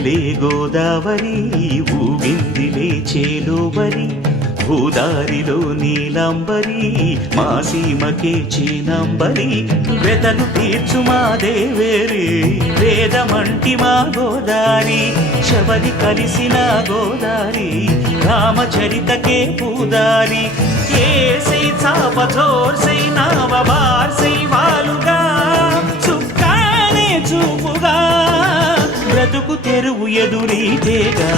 ఊగెలే గోదావరి ఊగిందిలే చేలోబరి భూదారిలో నీలంబరి మా సీమకే చీనంబరి వెతలు తీర్చు మా దేవేరి వేదమంటి మా గోదారి శబరి కలిసిన గోదారి రామచరితకే పూదారి ఏసై చాప జోర్సై నావ బార్సై వాలుగా చుక్కానే చూపుగా బ్రతుకు తెరువు ఎదురీతేగా